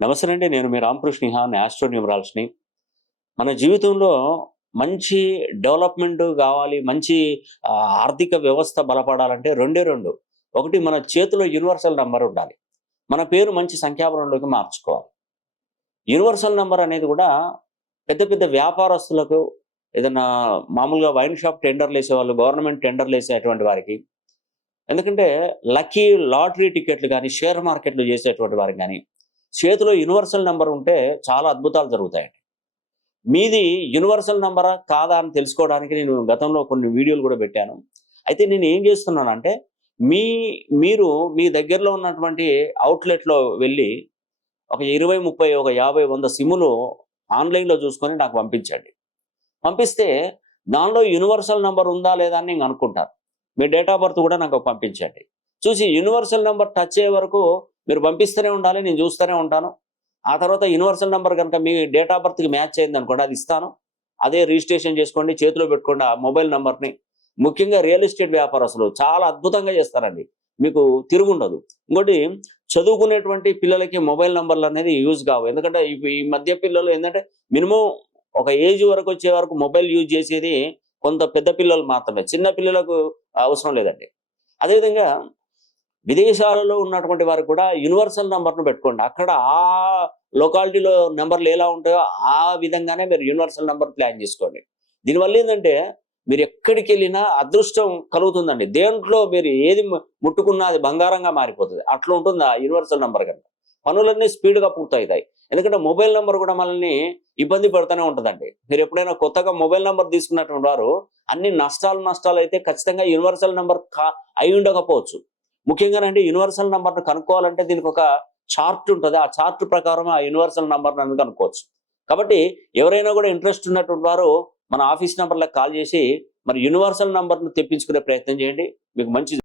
నమస్తే అండి. నేను మీ రామకృష్ణ నిహాన్ ఆస్ట్రో న్యూమరాలజీని. మన జీవితంలో మంచి డెవలప్‌మెంట్ గావాలి, మంచి ఆర్థిక వ్యవస్థ బలపడాలంటే రెండే 2. ఒకటి మన చేతిలో యూనివర్సల్ నంబర్ ఉండాలి. మన పేరు మంచి సంఖ్యాబలంలోకి మార్చుకోవాలి. యూనివర్సల్ నంబర్ అనేది గూడా పెద్ద పెద్ద వ్యాపారస్తులకు, ఏదన్నా మామూలుగా వైన్ షాప్ టెండర్‌లేసేవాళ్ళు, గవర్నమెంట్ టెండర్‌లేసేటువంటి వారికి, ఎందుకంటే లక్కీ లాటరీ టికెట్లు గాని, షేర్ మార్కెట్‌లు చేసేటువంటి వారికి గాని, చేతిలో యూనివర్సల్ నంబర్ ఉంటే చాలా అద్భుతాలు జరుగుతాయండి. మీది యూనివర్సల్ నంబరా? కాదా? అని తెలుసుకోవడానికి నేను గతంలో కొన్ని వీడియోలు గూడా పెట్టాను. అయితే నేను ఏం చేస్తున్నానంటే, మీ మీరు మీ దగ్గరలో ఉన్నటువంటి ఔట్‌లెట్‌లో వెళ్లి ఒక 20, 30, ఒక 50, 100 సిమ్‌లు ఆన్‌లైన్‌లో చూసుకొని నాకు పంపించండి. పంపిస్తే దానిలో యూనివర్సల్ నంబర్ ఉందా? లేదా? అని నేను కనుక్కుంటాను. మీ డేట్ ఆఫ్ బర్త్ కూడా నాకు పంపించండి. చూసి యూనివర్సల్ నంబర్ టచ్ అయ్యే వరకు మీరు పంపిస్తూనే ఉండాలి. నేను చూస్తూనే ఉంటాను. ఆ తర్వాత యూనివర్సల్ నంబర్ గనుక మీ డేట్ ఆఫ్ బర్త్‌కి మ్యాచ్ అయిందనుకోండి, అది ఇస్తాను. అదే రిజిస్ట్రేషన్ చేసుకోండి. చేతిలో పెట్టుకోండి ఆ మొబైల్ నంబర్‌ని. ముఖ్యంగా రియల్ ఎస్టేట్ వ్యాపారస్తులు చాలా అద్భుతంగా చేస్తారండి. మీకు తిరుగుండదు. ఇంకోటి, చదువుకునేటువంటి పిల్లలకి మొబైల్ నంబర్‌లనేది యూజ్ కావు. ఎందుకంటే ఈ మధ్య పిల్లలు ఏందంటే మినిమమ్ ఒక ఏజ్ వరకు వచ్చే వరకు మొబైల్ యూజ్ చేసేది కొంత పెద్ద పిల్లలు మాత్రమే. చిన్న పిల్లలకు అవసరం లేదండి. అదేవిధంగా విదేశాలలో ఉన్నటువంటి వారికి కూడా యూనివర్సల్ నంబర్‌ను పెట్టుకోండి. అక్కడ ఆ లొకాలిటీలో నంబర్‌లు ఎలా ఉంటాయో ఆ విధంగానే మీరు యూనివర్సల్ నంబర్ ప్లాన్ చేసుకోండి. దీనివల్ల ఏందంటే మీరు ఎక్కడికెళ్ళినా అదృష్టం కలుగుతుందండి. దేంట్లో మీరు ఏది ముట్టుకున్నా అది బంగారంగా మారిపోతది. అట్లా ఉంటుంది ఆ యూనివర్సల్ నంబర్ గనుక. పనులన్నీ స్పీడ్‌గా పూర్తయితాయి. ఎందుకంటే మొబైల్ నంబర్ కూడా మనల్ని ఇబ్బంది పెడుతూనే ఉంటదండి. మీరు ఎప్పుడైనా కొత్తగా మొబైల్ నంబర్ తీసుకున్నటువంటి వారు అన్ని నష్టాలైతే ఖచ్చితంగా యూనివర్సల్ నంబర్ అయ్యుండకపోవచ్చు. ముఖ్యంగానండి యూనివర్సల్ నంబర్‌ని కనుక్కోవాలంటే దీనికొక చార్ట్ ఉంటది. ఆ చార్ట్ ప్రకారం ఆ యూనివర్సల్ నంబర్‌ని కనుక్కోవచ్చు. కాబట్టి ఎవరైనా కూడా ఇంట్రెస్ట్ ఉన్నటువంటి వారు మన ఆఫీస్ నంబర్‌లకి కాల్ చేసి మరి యూనివర్సల్ నంబర్‌ని తెప్పించుకునే ప్రయత్నం చేయండి. మీకు మంచి